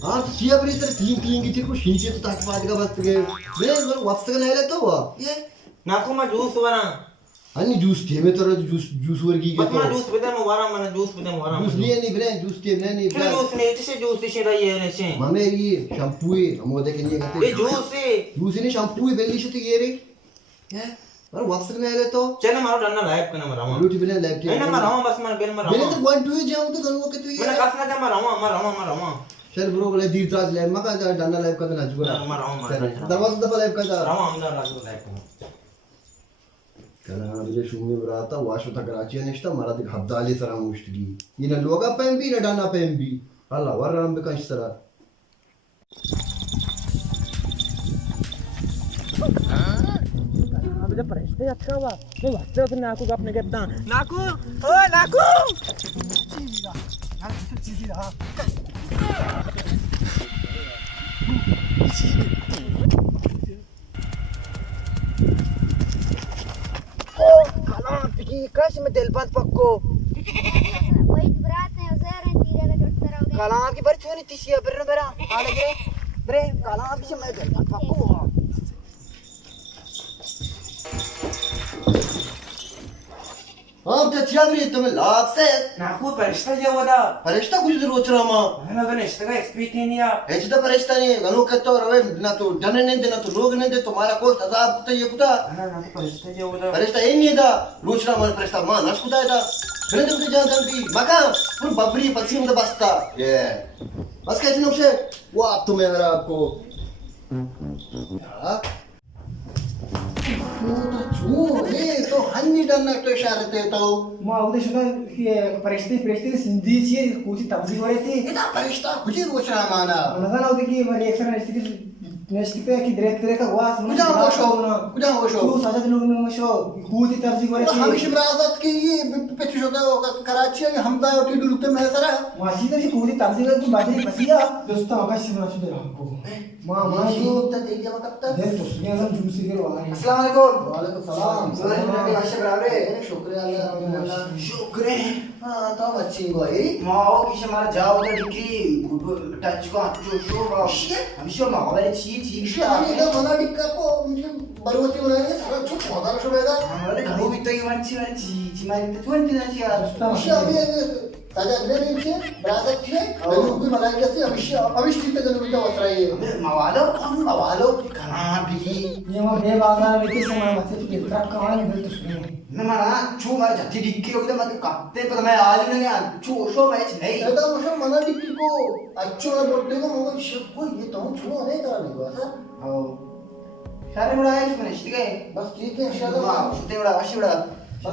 Ah, siapa ni terkeling-keling gitu ku sini tu tak pada ka bas ke. Baru waktu kan ayat tu wa. Ye. Naku ma juice wara. Ani juice dia me tora juice वर्गी के But ma juice beda mo wara mana juice beda mo wara. juice नहीं नहीं bre juice dia नहीं Kya juice ne tise juice tise da ye ne se. ममे ये shampoo है हम वो देखेंगे कहते E juice e. juice नहीं shampoo है बेली शते ये रे ये बार waktu kan ayat tu Chena maro danna live kana mara ma. लूटी बिना लैब के Ena mara ma bas man bel mara मैंने ma. तो 1 2 जाऊं तो गलवा के तू ये Mana kasna ja mara ma. चल ब्रो बोले दीर्घराज लैब में का डाना लैब का ना जुड़ा मरा दरवाजा दबा लैब का रामा हमदा Raju live kana. kana bile shummi brata washu ta karachi nishta mara dik habdali sara mushtigi ina loga pembi na dana pembi alla waram be kanshara अभी तो परिश्ते अच्छा हुआ मैं वास्ते तो नाकू का अपने कहता नाकू ओ नाकू चीज़ा यार चीज़ी रहा ओ काला पिकी कैसे में दिल बात पक्को वही बरात है उसे रंजीरा का चोट तरह हो काला की बड़ी छोनी तीसिया बेरन बेरा आले के बरे काला की मैं दिल बात पक्को हम क्या बरी तुम्हें लाभ से Naku parishta je wada. फरिश्ता कुछ रोच रहा मां Ana gane ishtaga experience ya. ऐसे तो फरिश्ता नहीं गनो कहतो रवे ना तो डने नहीं देना तो लोग नहीं दे तुम्हारा कोई अजाब तो ये कुता Ana naku parishta je wada. फरिश्ता ये नहीं था रोच रहा मन फरिश्ता मां नस कुता था फिर तो जान जल्दी मका पूरी बबरी पसीम तो बसता ये बस कैसे नौशे वो आप तुम्हें अगर आपको हाँ तो हन्नी डरना तो इशारे थे तो माँ उधर सुना कि परिश्ते सिंधी चीज़ कुछ तब्दील हो रही थी इतना फरिश्ता कुछ ही रोच रहा माना नज़र आती कि मेरी एक्सर नेक्स्ट पे कि तेरे का हुआ कुछ वो शो तू साजा दिनों में शो कुछ तब्दील हो रही थी हमेशा बराज़त की ये पिछले होता है कराची है हम दाव टी डुलते में सरा माची तो कुछ तब्दील कर तू बातें फसिया दोस्तों आकाश से बना चुके हमको माँ माँ ये तक तेरी जमा कब तक देख तो सुनिए हम जूस के लो आ रहे हैं अस्सलाम वालेकुम वालेकुम सलाम सुना के आशा बराबर शुक्रिया अल्लाह Shukre. हां तो अच्छी गोई Mao kisha mara jao da dikri touch ko acho show ma.Amisho ma wale chi इसे हमें इधर मना डिक्का को बरवती बनाएंगे सारा छुप पौधा छोड़ेगा Wale garu bitai wanchi chi mari ta tuan tina chi ya. इसे अभी ताजा अगले दिन से बराज़त से लोग भी बनाएंगे से अभी कितने दिन में वसरा ये Mawalo kana bi. ये माँ बे बाजार में किस समय बच्चे तो कितना कमाने मिल तो सुनिए Na mana chu mara jati dikri udah mati katte pada मैं आज नहीं यार chu show match नहीं. ऐसा मुझे मना डिक्की को अच्छो ना बोलते को मुझे शक को ये तो छुआ नहीं करा नहीं हुआ sir Share udah ya sebenarnya sih kayak. बस ठीक है शायद Wah, sudah udah masih udah.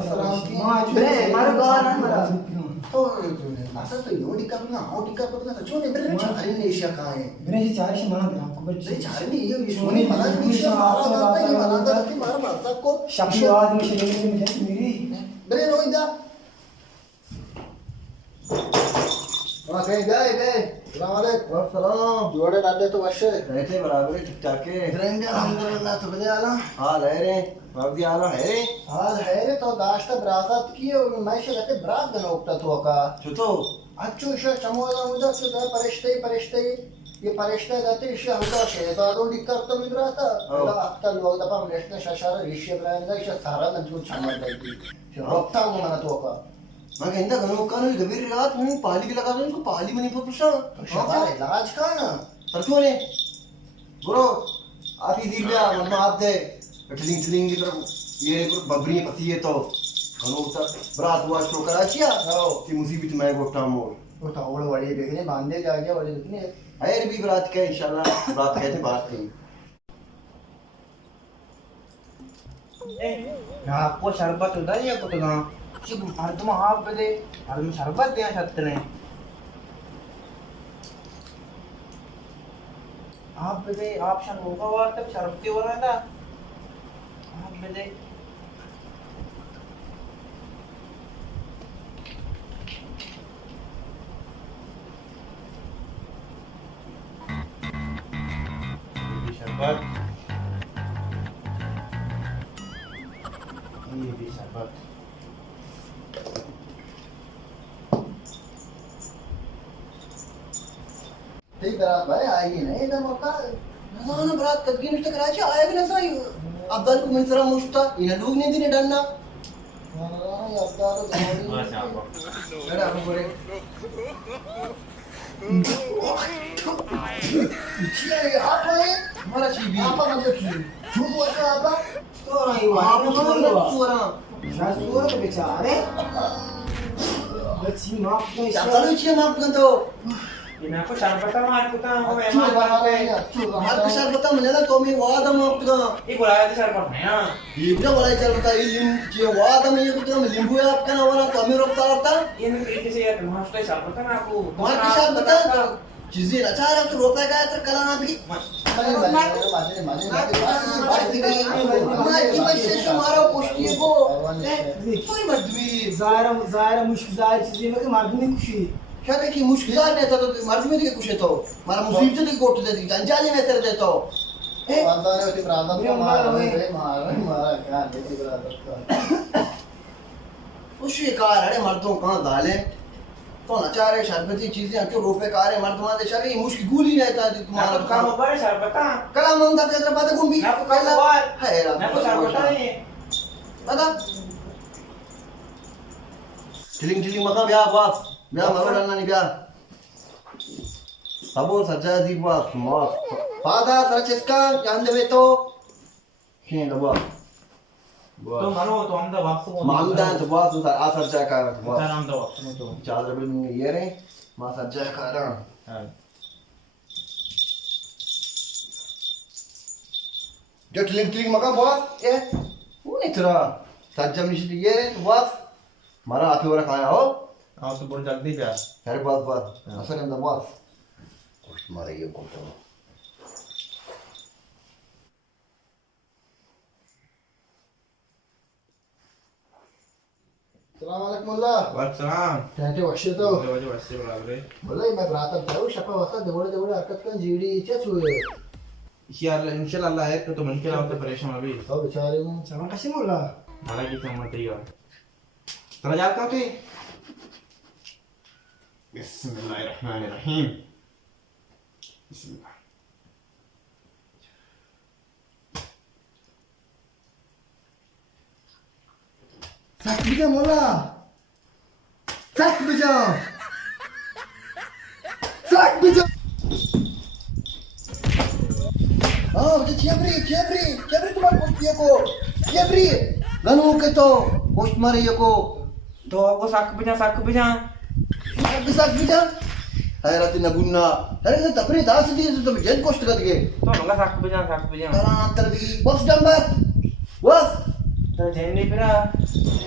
सलाम की माँ Bre, maru kawan mara. तो असर तो यो डिक्का ना हाउ डिक्का को ना छुआ नहीं मेरे चारी ने एशिया कहां है मेरे से चार से मना दिया आपको नहीं बच्चे चारी नहीं ये सोनी मना नहीं एशिया मारा जाता है मना जाता है मारा मारता को शब्दवाद में शरीर में मुझे मेरी बरे रोइदा ओके गए सलाम अलैकुम सलाम जोड़े डाले तो वशे Berarti beraber ठीक ठाक है. रेंगे अल्हम्दुलिल्लाह तो बढ़िया आला हाल है रे. बाबी आला है रे. हाल है रे तो दाश्त बरासत की और मैं से रहते बरात देना उठता तो का Cuto. अच्छो शे चमोला मुझे से परिश्ते ये परिश्ते जाते इसे हमका शेजादों दिक्कत तो मिल रहा था तो आपका लोग दबा नेशनल शशारा ऋषि ब्रांड का इसे सारा न जो छमड़ गई रोकता हूं मैं तो का मैं कहता गनो का नहीं गबीर रात हूं पाली की लगा दो इसको पाली में नहीं पपुसा तो शबार इलाज का ना परसों ने ब्रो आप ही दिल गया मतलब आप दे टलिंग की तरफ ये बबरी पसी है तो गनो उतर बरात हुआ शो कराचिया कि मुसीबत में गोटा मोड़ वो तो और बड़ी देखने बांधे जा गया बड़े देखने अरे भी बरात के इंशाल्लाह बात कहते बात कहीं Nah, aku syarbat udah ya aku tengah. Si hari itu mah apa deh? Hari syarbat ya satria. आप दे ऑप्शन होगा और तब शरबती हो रहा था. आप दे शरबत. ये भी शरबत. ते berat bae aagi nahi da mauka. Mana berat kaki nusta Karachi aaya na sai. Abdal ko minsara musta ina lug ne dine danna. Ya Abdal Masya Allah. Ada apa bore? Cia apa ye? Mara chibi. Apa maksud sih? झूठ बोलते हो apa? Orang iwan. Apa mana suara? Suara ke bicara. Beci maaf tuh. Siapa lu cia maaf kan tu? Ini aku sampai pertama aku tahu aku Cuma memang. baharnya, cuma Mar ke sar bata mana to me wada maaf ka. Ini bola itu saya pernah ya. Ibra wala jar bata ilim cia wada me ko tu limbu ya apka na wana to me rokta arta. Ini itu sih ya termasuk saya sampai pertama aku. Mar ke sar bata चीजें अच्छा तो रुपए का तो कराना भी मारती पैसे से मारो पुष्टि को कोई मत भी Zaira मुश्किल जार चीजें में के मार्ग में खुशी क्या देखी मुश्किल नहीं था तो मर्द में देखी कुछ तो मारा मुसीबत की कोट दे दी अंजाली में तेरे देता हो वादाने होती प्रादम को मारा क्या देती प्रादम का उस ये कार है मर्दों कहां डाले तो ना चाह रहे शरबती चीजें अच्छो रुपए कार है मर्द मारे शरी मुश्किल गुली नहीं था तुम्हारा Aku kamu pada saya petang. कला मंगता तेरा बात गुम्बी Aku kamu buat. है रा Aku saya petang ini. बता चिलिंग चिलिंग मका ब्याह बाप ब्याह मरो नानी ब्याह सबो सजा दी बाप मौत फादा सरचेस्का जान दे तो खें दबा Tuh malu tuh anda waktu mau. मांगदा तो बाप तो आ सरचा का बाप Cara anda waktu mau tuh. चादर पे में ये रे मा सरचा का रहा जो चिलिंग चिलिंग मका बाप ए वो नहीं तेरा सज्जा मिश्र ये रे तो बाप मारा आते वाला खाया हो Aku tuh baru jadi ya. Cari buat asal yang buat kush mara ye boto सलाम अलैकुम अल्लाह Waalaikumsalam. कहते वक्शे तो Wajib wajib berapa? बोले मैं बरात अब जाऊँ शपा वसा देवड़े देवड़े हरकत कर जीडी क्या छुए Insya Allah ya, tuh mungkin aku operation lebih. सब बेचारे हूँ Sama kasih mula. Malah kita mau tiga. Terjadi kaki. Bismillahirrahmanirrahim. Bismillah. sak bija मोला sak bija हाँ मुझे चियबरी तुम्हारे पोस्ट को चियबरी गनु के तो पोस्ट मारे ये को Tuh aku sakit punya. sak bija हैरत न गुन्ना अरे तो तपरी दास दी तो जेल पोस्ट कर दिए Tuh enggak sakit punya. करा अंतर भी बस नंबर बस Tuh jangan dipira.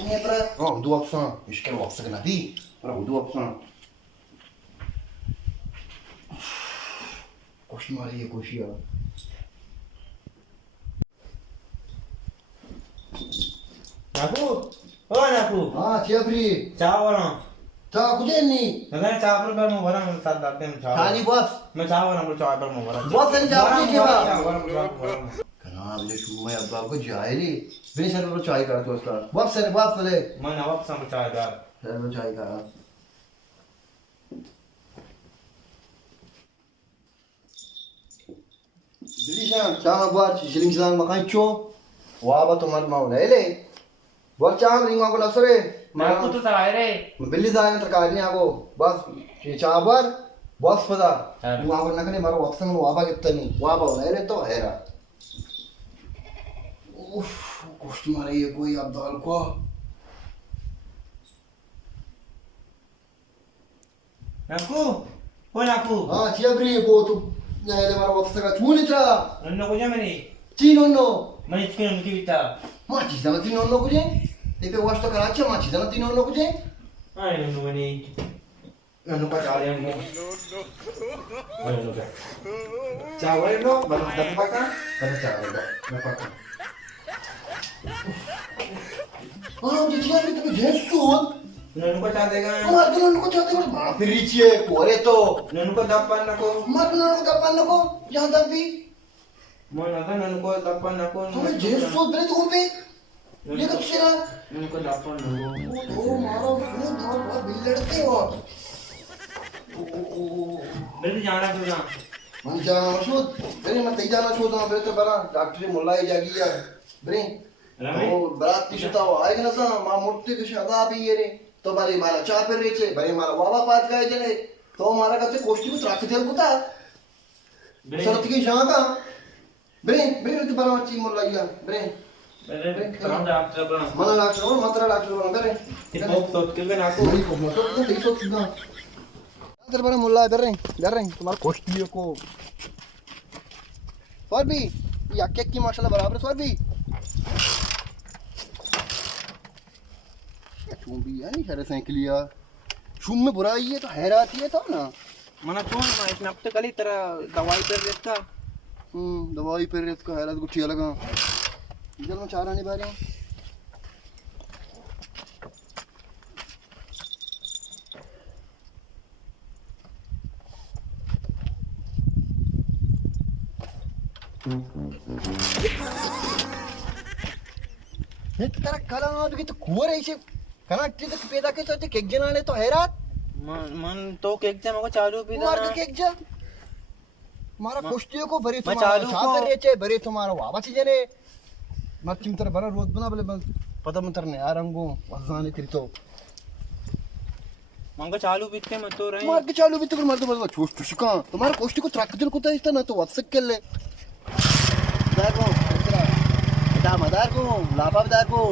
ini para oh dua opsi mungkin opsi kena di para dua opsi post मारे ये कोशिया Aku. Oh aku. हाँ चियबरी Cawa no. तो कुछ नहीं Makanya cawa perlu baru mau barang saat datang cawa. खाली बस Mau cawa nak cawa baru mau barang. बस नहीं जाओ नहीं क्या Barang. कना मुझे शुरू में अब आपको जायली बिना सर को चाय करा तो उसका बस सर बस वाले Mana awak sama cawa dah. Sir को चाय करा Bilisang sama buat siling-silang makan cho. Waba tomar mau lele. Buat cang ring aku nak sore. Aku tuh salah re. बिल्ली जाने तरकारी नहीं आगो बस ये चाबर बस पता हाँ। वहाँ पर नकने मारो ऑप्शन में वाबा कितना नहीं वाबा नहीं रे तो हैरा उफ कुछ मारे ये कोई अब्दुल को Aku. Oh aku. हाँ चियबरी वो तो नहीं मारो ऑप्शन का चूनी था Nonno ko jaman ni. चीनो नो Mani chikin mo kita. माँ चीज़ ना तीनों लोग कुछ ते पे वास्ट तो कराची माँ चीज़ ना तीनों लोग कुछ Ay nonno ni. Nonno pa cawa yan mo. Ano no ka? Cawa yan no, baru dapat pa ka? Baru cawa ba? Dapat ka. हाँ मुझे चियबरी तो जेसु Nonno ko cawa ka. माँ तो लोग कुछ आते हैं माँ फिर रिचिए कोरे तो Nonno ko dapan ako. माँ तो लोग का पान को यहाँ तक भी Mo na ka nonno ko dapan ako. हमें जेसु तेरे तो पे ये कब से रहा Nonno ko dapan ako. ओ मारो बहुत बिल लड़ते हो मेरे जाना तो जा मन जाना मशहूद बरे मैं तई जाना शो दा बरे तो बरा डॉक्टर मुल्ला जागी या बरे रमे वो बरात की शुता हो आएगा ना सा मां मूर्ति के शदा भी ये रे तो मारे मारा चा पर रेचे बरे मारा वावा पात गए जने तो मारा कते कोष्टी में राख थे कुता सरत की जहां का बरे बरे तो बरा ची मुल्ला या बरे मेरे काम डॉक्टर बना मन डॉक्टर और मात्रा डॉक्टर बरे ये बहुत सोच के ना को कोई को मोटो तो नहीं सोच ना इधर बरे मुल्ला बरे तुम्हारा कोष्टी को और भी ये अक्के की माशाल्लाह बराबर है और भी चूम भी है नहीं शरे साइकिलिया चूम में बुराई है तो हैरात ही है तो ना मना छोड़ ना इतना अब तक कली तरह दवाई पर देता दवाई पर रेत का हैरात कुछ अलग इधर में चार आने बारे ये तेरा कला भी तो कुवर ऐसे कनेक्ट तक पैदा के तो केक जनाने तो हैरात मन तो केक जा मको चालू भी मार के केक जा मारा कुश्तियों को बरे मैं तुम्हारा चालू छातर को- रेचे बरे तुम्हारा वावा ची जने मत चिंतर बरा रोज बना बले पता मंतर ने आरंगो वजाने तेरी तो मंगो चालू बीतते मत तो रहे मार के चालू भी तो मार तो चूस चुका तुम्हारा कुश्ती को ट्रक दिल को तो ना तो वत्सक के ले देखो तेरा दा मदार को लापा दार को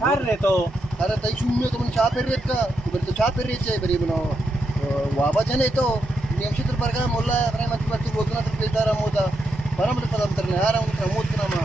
हार रे तो अरे तई शून्य तो मन चा पेर रेत का बरे तो चा पेर रेचे बरे बनाओ वावा जने तो नियमशित बरगा मोल्ला अरे मत तू बोलना तो पेदारा मोदा बरा मत पता मंतर ने आरंगो मोद ना